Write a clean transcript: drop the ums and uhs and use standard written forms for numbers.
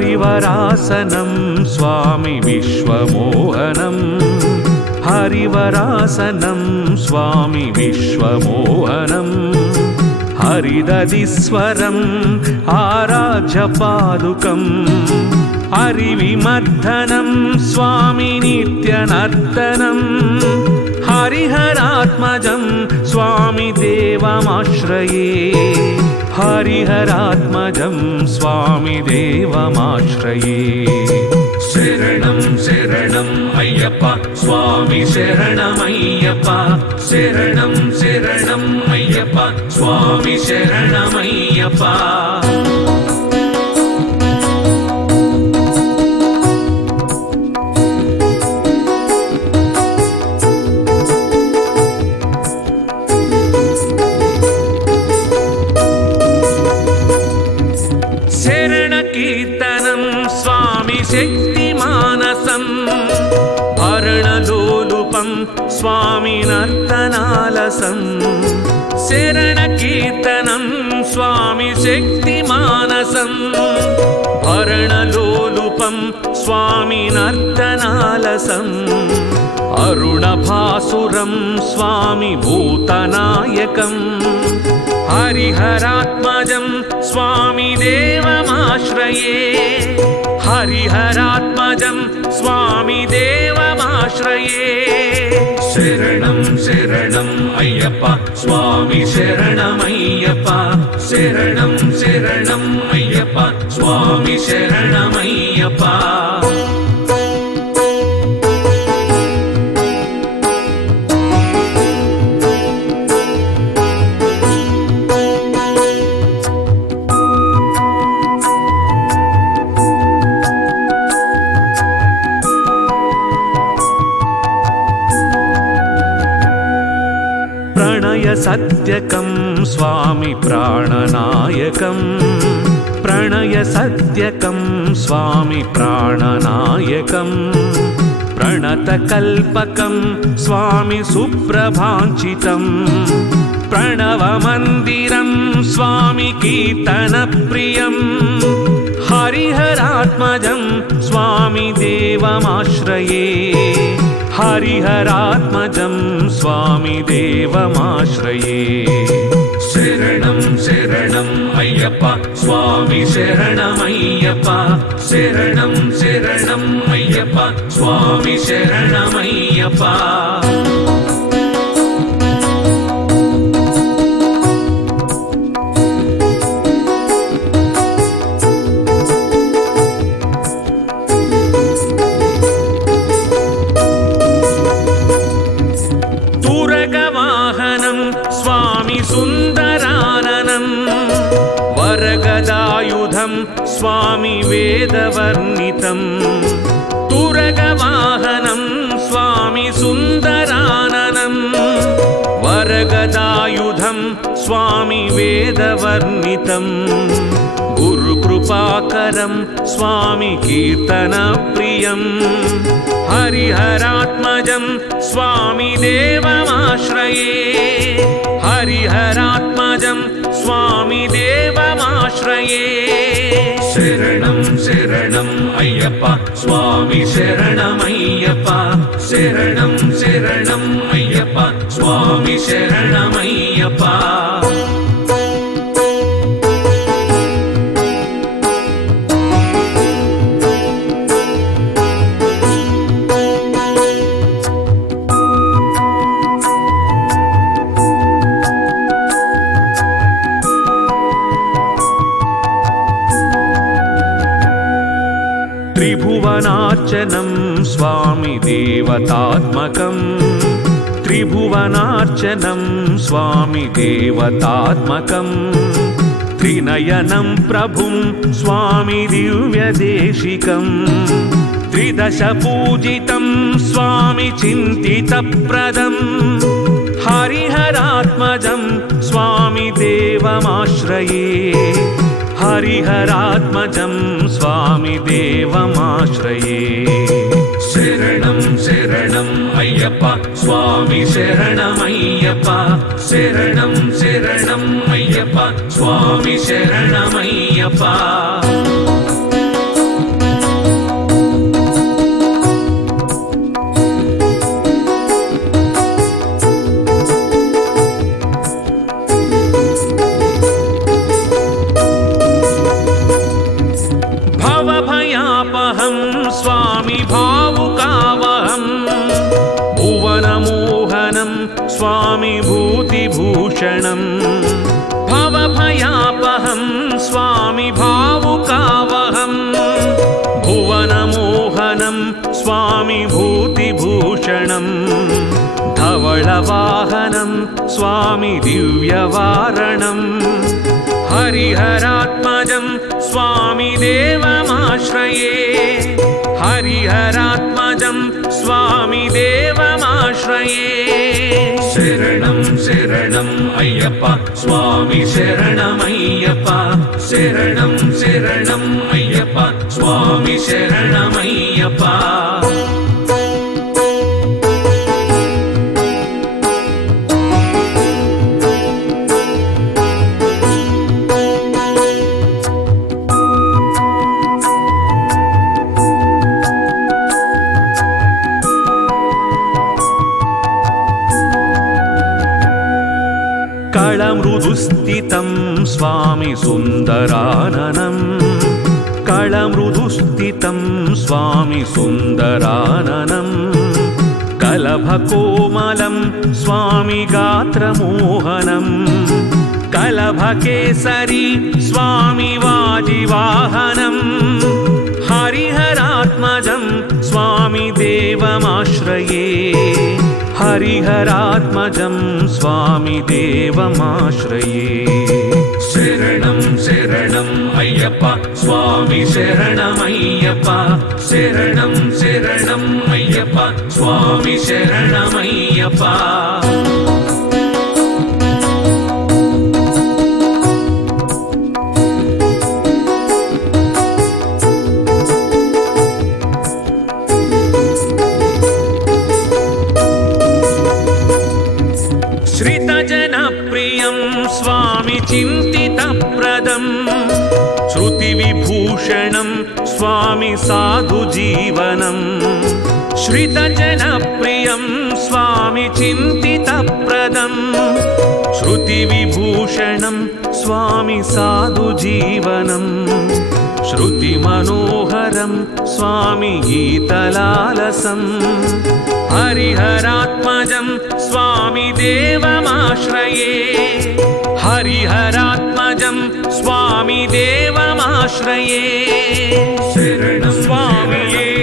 हरिवरासनं स्वामी विश्वमोहनं हरिवरासनं स्वामी विश्वमोहनं हरिदधिस्वरम् आराध्यपादुकं हरिविमर्दनं स्वामी नित्यनर्तनं हरिहरात्मजं स्वामी देवमाश्रये हरिहरात्मजं स्वामी देवमाश्रये शरणं शरणं अय्यप्पा स्वामी शरणमय्यप्पा शरणं शरणं अय्यप्पा स्वामी शरणमय्यप्पा कीर्तनं स्वामी शक्तिमानसं भरणलोलुपं स्वामी नर्तनालसं शरणकीर्तनं स्वामी शक्तिमानसं भरणलोलुपं स्वामी नर्तनालसम् अरुणभासुरं स्वामी भूतनायकं हरिहरात्मजं स्वामी देवमाश्रये हरिहरात्मजं स्वामी देवमाश्रये शरणं शरणं अय्यप्पा स्वामी शरणमय्यप्पा शरणं शरणं अय्यप्पा स्वामी शरणमय्यप्पा प्रणय सत्यकं स्वामी प्राणनायकं प्रणय सत्यकं स्वामी प्राणनायकं प्रणतकल्पकं स्वामी सुप्रभाञ्चितं प्रणवमन्दिरं स्वामी कीर्तनप्रियं हरिहरात्मजं स्वामी देवमाश्रये हरिहरात्मजं स्वामी देवमाश्रये शरणं शरणं अय्यप्पा स्वामी शरणमय्यप्पा शरणं शरणं अय्यप्पा स्वामी शरणमय्यप्पा स्वामी सुन्दराननं वरगदायुधं स्वामी वेदवर्णितं तुरगवाहनं स्वामी सुन्दराननं वरगदायुधं स्वामी वेदवर्णितं गुरुकृपाकरं स्वामी कीर्तनप्रियं हरिहरात्मजं स्वामी देवमाश्रये हरिहरात्मजं स्वामी देवमाश्रये शरणं शरणं अय्यप्पा स्वामी शरणमय्यप्पा शरणं शरणं अय्यप्पा स्वामी शरणमय्यप्पा त्रिभुवनार्चनं स्वामी देवतात्मकं त्रिभुवनार्चनं स्वामी देवतात्मकं त्रिनयनं प्रभुं स्वामी दिव्यदेशिकं त्रिदशपूजितं स्वामी चिन्तितप्रदं हरिहरात्मजं हरिहरात्मजं स्वामी देवमाश्रये हरिहरात्मजं स्वामी देवमाश्रये शरणं शरणं अय्यप्पा स्वामी शरणमय्यप्पा शरणं शरणं अय्यप्पा स्वामी शरणमय्यप्पा भवभयापहं स्वामी भावुकावहं भुवनमोहनं स्वामी भूतिभूषणं भवभयापहं स्वामी भावुकावहं भुवनमोहनं स्वामी भूतिभूषणं धवळवाहनं स्वामी दिव्यवारणं हरिहरात्मजं स्वामी देवमाश्रये हरिहरात्मजं स्वामी देवमाश्रये शरणं शरणं अय्यप्पा स्वामी शरणमय्यप्पा शरणं शरणं अय्यप्पा स्वामी शरणमय्यप्पा कळमृदुस्थितं स्वामी सुन्दराननं कळमृदुस्थितं स्वामी सुन्दराननं कलभकोमलं स्वामी गात्रमोहनं कलभकेसरी स्वामी वाजिवाहनं हरिहरात्मजं स्वामी देवमाश्रये हरिहरात्मजं स्वामी देवमाश्रये शरणं शरणं अय्यप्पा स्वामी शरणमय्यप्पा शरणं शरणं अय्यप्पा स्वामी शरणमय्यप्पा श्रितजनप्रियं स्वामी चिन्तितप्रदं श्रुतिविभूषणं स्वामी साधुजीवनं श्रितजनप्रियं स्वामी चिन्तितप्रदं श्रुतिविभूषणं स्वामी साधुजीवनं श्रुतिमनोहरं स्वामी गीतलालसं हरिहरात्मजं स्वामी देवमाश्रये हरिहरात्मजं स्वामी देवमाश्रये शरणं स्वामिये